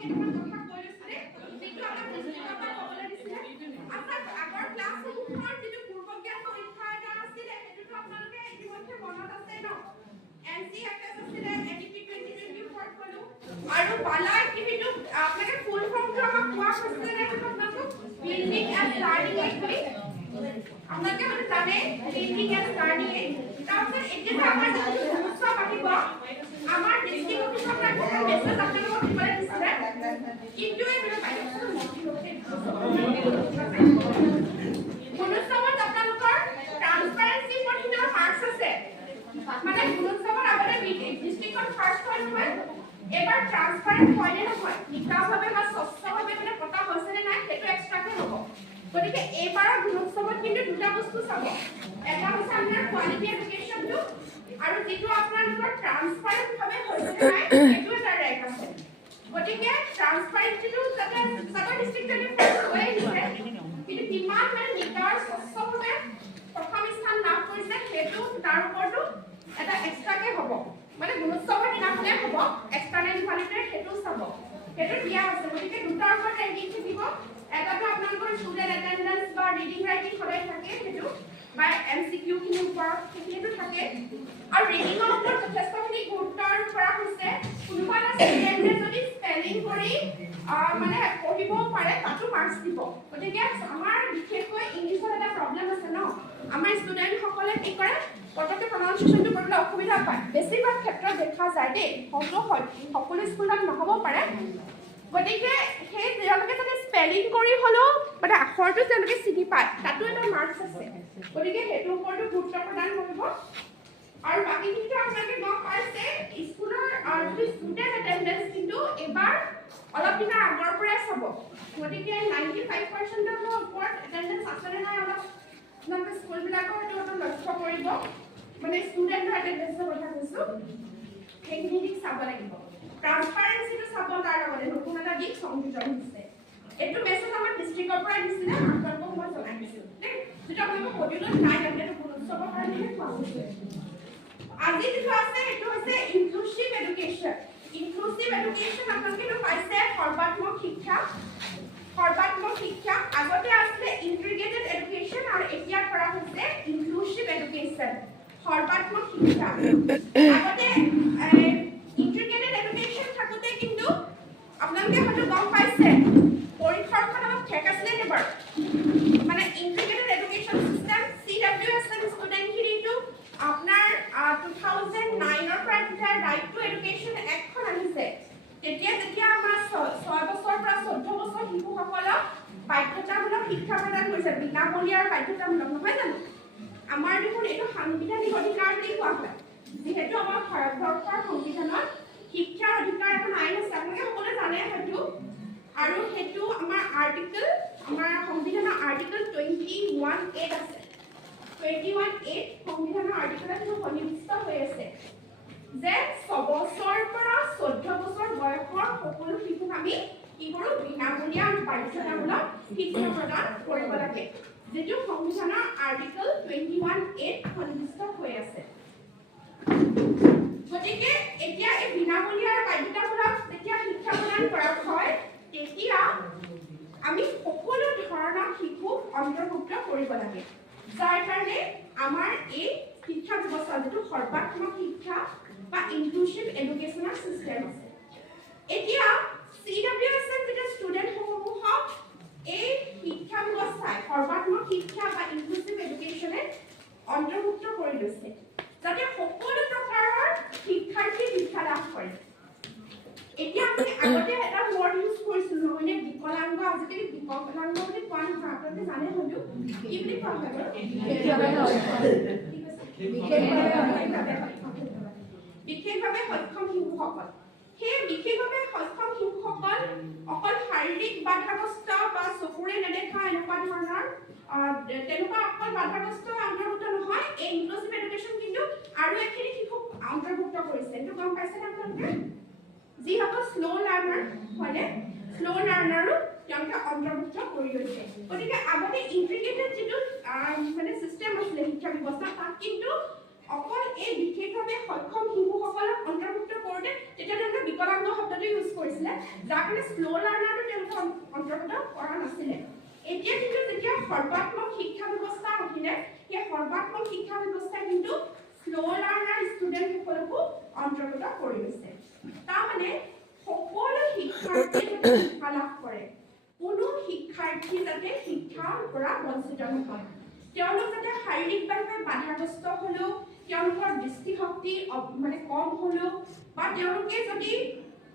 কেইটামান কথা কৈ লৈছিলে যিটো আমাৰ ডিষ্ট্ৰিক্টৰ ক'বলৈ দিছিলে আগৰ ক্লাছসমূহৰ যিটো পূৰ্বজ্ঞান পৰীক্ষা এটা আছিলে সেইটোতো আপোনালোকে ইতিমধ্যে মনত আছে ন NCFS আছিলে ADP 2024 কলো আৰু বালা এক্টিভিটিটো আপোনালোকে ফুল ফৰ্মটো আমাক কোৱা হৈছিলে নে আপোনালোকক বিল্ডিং এণ্ড লাৰ্নিং এক্টিভিটি আপোনালোকে মানে জানে বিল্ডিং এণ্ড লাৰ্নিং তাৰপিছত এতিয়া আমাৰ সমস্যা পাতিব আমাৰ ডিস্ট্ৰিক্ট অফিচৰ পৰা এটা মেছেজ আপোনালোকক দিবলৈ দিছিলে কিন্তু এই মনুষ্যবত আপোনালোকৰ ট্ৰান্সপাৰেন্সি পঢ়িনৰ মাৰ্কছ আছে মানে মনুষ্যবত আগতে ডিস্ট্ৰিক্টত ফাৰ্ষ্ট হয় নহয় এবাৰ ট্ৰান্সপাৰেন্ট হয় নে নহয় নিকাভাৱে বা স্বচ্ছভাৱে মানে পতা হৈছে নে নাই সেইটো এক্সট্ৰাকে হ'ব গতিকে এইবাৰৰ মনুষ্যবত কিন্তু দুটা বস্তু চাব এটা হৈছে আপোনাৰ কোৱালিটি এডুকেশ্যনটো আৰু যিটো আপোনালোকৰ ট্ৰান্সপাৰেন্ট ভাৱে হৈছে নে নাই সেইটো এটা ৰেক আছে গতিকে ট্ৰান্সপাৰেন্সিটো যাতে সব ডিস্ট্ৰিক্টতে ফাৰ্ষ্ট হৈ আহিছে কিন্তু কিমান মানে নিকাৰ স্বচ্ছভাৱে প্ৰথম স্থান লাভ কৰিছে সেইটো তাৰ ওপৰতো এটা এক্সট্ৰাকে হ'ব মানে মনুষ্যবত দিনাখনে হ'ব এক্সটাৰ্নেল ইভালুৱেটৰ সেইটো চাব সেইটো দিয়া আছে গতিকে দুটাৰ ওপৰত ৰেংকিং থাকিব এটাটো আপোনালোকৰ ষ্টুডেন্ট এটেন্ডেন্স বা ৰিডিং ৰাইটিং সদায় থাকে সেইটো বা MCQ খিনিৰ ওপৰত সেইটো থাকে আৰু ৰিডিঙৰ ওপৰত যথেষ্টখিনি গুৰুত্ব কৰা হৈছে কোনোবা এটা ষ্টুডেণ্টে যদি স্পেলিং কৰি মানে পঢ়িব পাৰে তাতো মাৰ্কছ দিব গতিকে আমাৰ বিশেষকৈ ইংলিছত এটা প্ৰব্লেম আছে ন আমাৰ ষ্টুডেণ্টসকলে কি কৰে পটককৈ প্ৰনাউন্সিয়েশ্যনটো কৰিবলৈ অসুবিধা পায় বেছিভাগ ক্ষেত্ৰত দেখা যায় দেই হয়তো সকলো স্কুলত নহ'ব পাৰে গতিকে সেই তেওঁলোকে যদি স্পেলিং কৰি হ'লেও মানে আখৰটো তেওঁলোকে চিনি পায় তাতো এটা মাৰ্কছ আছে গতিকে সেইটোৰ ওপৰতো গুৰুত্ব প্ৰদান কৰিব আৰু বাকীখিনিতো আপোনালোকে গম পাইছে স্কুলৰ ষ্টুডেণ্ট এটেন্ডেন্স কিন্তু এবাৰ অলপ দিনৰ আগৰ পৰাই চাব গতিকে 95% ওপৰত এটেন্ডেন্স আছে নে নাই অলপ আপোনালোকে স্কুলবিলাকৰ এইটো লক্ষ্য কৰিব মানে ষ্টুডেণ্টৰ এটেন্ডেন্সৰ কথা কৈছোঁ সেইখিনি দিশ চাব লাগিব ট্ৰান্সপাৰেন্সিটো চাব তাৰ লগতে নতুন এটা দিশ সংযোজন হৈছে এইটো মেছেজ আমাৰ ডিস্ট্ৰিক্টৰ পৰা দিছিলে আপোনালোকক মই জনাই দিছোঁ দেই যেটা আপোনালোকক পঢ়িবলৈ নাই তাতে মনুষ্যবৰ কাৰণে কোৱা হৈছে আজি যিটো আছে এইটো হৈছে ইনক্লুসিভ এডুকেশ্যন আপোনালোকে পাইছে সৰ্বাত্মক শিক্ষা আগতে আছিলে ইন্টিগ্ৰেটেড এডুকেশ্যন আৰু এতিয়া কৰা হৈছে ইনক্লুসিভ এডুকেশ্যন সৰ্বাত্মক শিক্ষা আগতে ইন্টিগ্ৰেটেড এডুকেশ্যন থাকোতে কিন্তু আপোনালোকে হয়তো গম পাইছে পৰীক্ষাখন অলপ ঠেক আছিলে নে বাৰু মানে ইন্টিগ্ৰেটেড এডুকেশ্যন সিস্টেম CWSM ষ্টুডেণ্টখিনিটো আপোনাৰ 2009 পৰা যেতিয়া ৰাইট টু এডুকেশ্যন এক্টখন আহিছে তেতিয়া আমাৰ 6 বছৰ পৰা 14 বছৰ শিশুসকলক বাধ্যতামূলক শিক্ষা প্ৰদান কৰিছে বিনামূলীয়া আৰু বাধ্যতামূলক নহয় জানো আমাৰ দেখোন এইটো সাংবিধানিক অধিকাৰ বুলি কোৱা হয় যিহেতু আমাৰ ভাৰতবৰ্ষৰ সংবিধানত শিক্ষাৰ অধিকাৰ এখন আইন আছে আপোনালোকে সকলোৱে জানে হয়তো আৰু সেইটো আমাৰ আমাৰ সংবিধানৰ আৰ্টিকল 21(8) আছে 21(8) সংবিধানৰ আৰ্টিকলত সন্নিৱিষ্ট হৈ আছে যে 6 বছৰৰ পৰা 14 বছৰ বয়সৰ সকলো শিশুক আমি কি কৰোঁ বিনামূলীয়া আৰু বাধ্যতামূলক শিক্ষা প্ৰদান কৰিব লাগে যেটো সংবিধানৰ আৰ্টিকল 21(8) সন্নিৱিষ্ট হৈ আছে গতিকে এতিয়া এই বিনামূলীয়া আৰু বাধ্যতামূলক যেতিয়া শিক্ষা প্ৰদান কৰা হয় তেতিয়া আমি সকলো ধৰণৰ শিশুক অন্তৰ্ভুক্ত কৰিব লাগে যাৰ কাৰণে আমাৰ এই শিক্ষা ব্যৱস্থা যেটো সৰ্বাত্মক শিক্ষা বা ইনক্লুসিভ এডুকেশ্যনাল সিস্টেম আছে এতিয়া CWSM যেটা ষ্টুডেণ্টসমূহক এই শিক্ষা ব্যৱস্থাই সৰ্বাত্মক শিক্ষা বা ইনক্লুসিভ এডুকেশ্যনে অন্তৰ্ভুক্ত কৰি লৈছে যাতে সকলো প্ৰকাৰৰ শিক্ষাৰ্থী শিক্ষা লাভ কৰে এতিয়া আমি আগতে এটা ওয়াৰ্ড ইউজ কৰিছিল নহয়নে বিকলাংগ আজিকালি বিকলাংগ বুলি কোৱা নহয় আপোনালোকে জানে হয়তো কি বুলি কোৱা হয় বিশেষভাৱে সক্ষম শিশুসকল সেই বিশেষভাৱে সক্ষম শিশুসকল অকল শাৰীৰিক বাধাগ্ৰস্ত বা চকুৰে নেদেখা এনেকুৱা ধৰণৰ তেনেকুৱা অকল বাধাগ্ৰস্ত অন্তৰ্ভুক্ত নহয় এই ইনক্লুসিভ এডুকেশ্যন কিন্তু আৰু এখিনি শিশুক অন্তৰ্ভুক্ত কৰিছে এইটো গম পাইছেনে আপোনালোকে যিসকল স্লো লাৰ্নাৰ হয়নে স্লো লাৰ্নাৰো তেওঁলোকে অন্তৰ্ভুক্ত কৰি লৈছে গতিকে আগতে ইন্টিগ্ৰেটেড যিটো মানে সিস্টেম আছিলে শিক্ষা ব্যৱস্থা তাত কিন্তু অকল এই বিশেষভাৱে সক্ষম শিশুসকলক অন্তৰ্ভুক্ত কৰোঁতে তেতিয়া তেওঁলোকে বিকলাংগ শব্দটো ইউজ কৰিছিলে যাৰ কাৰণে স্লো লাৰ্ণাৰটো তেওঁলোকে অন্তৰ্গত কৰা নাছিলে এতিয়া কিন্তু যেতিয়া সৰ্বাত্মক শিক্ষা ব্যৱস্থা আহিলে সেই সৰ্বাত্মক শিক্ষা ব্যৱস্থা কিন্তু স্লো লাৰ্ণাৰ ষ্টুডেণ্টসকলকো অন্তৰ্গত কৰি লৈছে তাৰমানে সকলো শিক্ষাৰ্থীয়ে যাতে শিক্ষা লাভ কৰে কোনো শিক্ষাৰ্থী যাতে শিক্ষাৰ পৰা বঞ্চিত নহয় তেওঁলোক যাতে শাৰীৰিকভাৱে বাধাগ্ৰস্ত হ'লেও তেওঁলোকৰ দৃষ্টিশক্তি মানে কম হ'লেও বা তেওঁলোকে যদি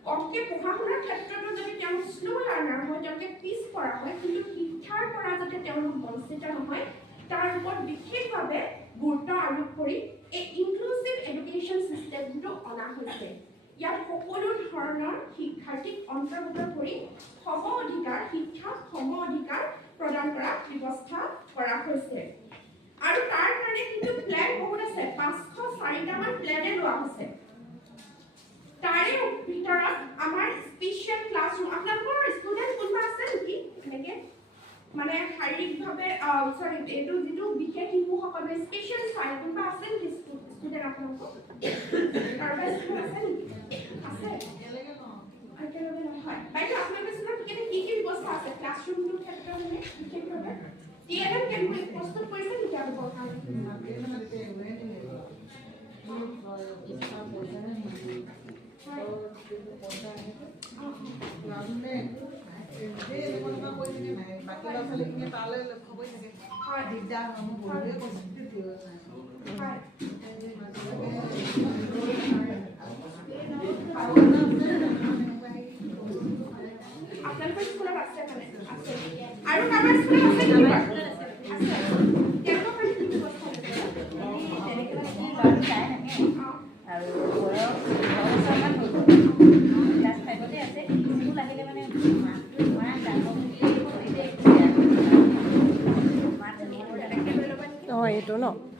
কমকে পঢ়া শুনাৰ ক্ষেত্ৰতো যদি তেওঁলোক স্লো লাৰ্ণাৰ হয় তেওঁলোকে পিছপৰা হয় কিন্তু শিক্ষাৰ পৰা যাতে তেওঁলোক বঞ্চিত নহয় তাৰ ওপৰত বিশেষভাৱে গুৰুত্ব আৰোপ কৰি এই ইনক্লুচিভ এডুকেশ্যন চিষ্টেমটো অনা হৈছে ইয়াত সকলো ধৰণৰ শিক্ষাৰ্থীক অন্তৰ্ভুক্ত কৰি সম অধিকাৰ শিক্ষাত সম অধিকাৰ প্ৰদান কৰাৰ ব্যৱস্থা কৰা হৈছে আৰু তাৰ কাৰণে কিন্তু প্লেন বহুত আছে 504টা মান প্লেনে লোৱা হৈছে তাৰে ভিতৰত আমাৰ স্পেশাল ক্লাছৰুম আপোনালোকৰ ষ্টুডেণ্ট কোনবা আছে নেকি এনেকে মানে শাৰীৰিকভাৱে সৰি এইটো যিটো বিশেষ শিশুসকলৰ স্পেশাল চাইল্ড কোনবা আছে নেকি ষ্টুডেণ্ট আপোনালোকৰ কাৰোবাৰ ষ্টুডেণ্ট আছে নেকি আছে একেলগে নহয় বাইদেউ আপোনালোকৰ ষ্টুডেণ্ট কি কি ব্যৱস্থা আছে ক্লাছৰুমটোৰ ক্ষেত্ৰত মানে বিশেষভাৱে টিএলএম কেনেকৈ প্ৰস্তুত কৰিছে নেকি আপোনালোকৰ কাৰণে আপোনালোকৰ স্কুলত আছে মানে আছে আৰু কাৰোবাৰ স্কুলত আছে নেকি এইটো ন